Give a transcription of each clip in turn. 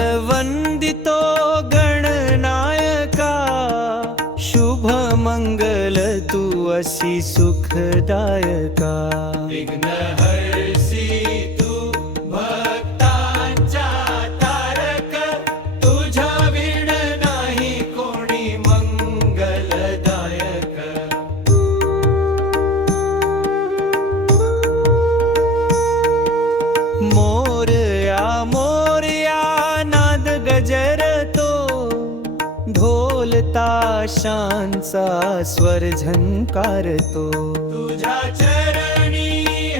वंदितो गणनायका. शुभ मंगल तू असी सुखदायका. विघ्नहर्षी तू भक्तांच्या तारक. तुझ्या विण नाही कोणी मंगलदायक. मोरया आकाशांचा स्वर झंकारतो. तुझ्या चरणी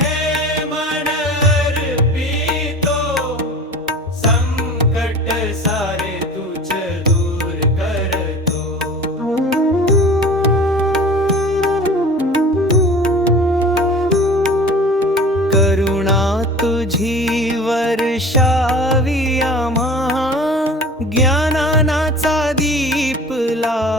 तुझ दूर करतो. करुणा तुझी वर्षावी. 안녕.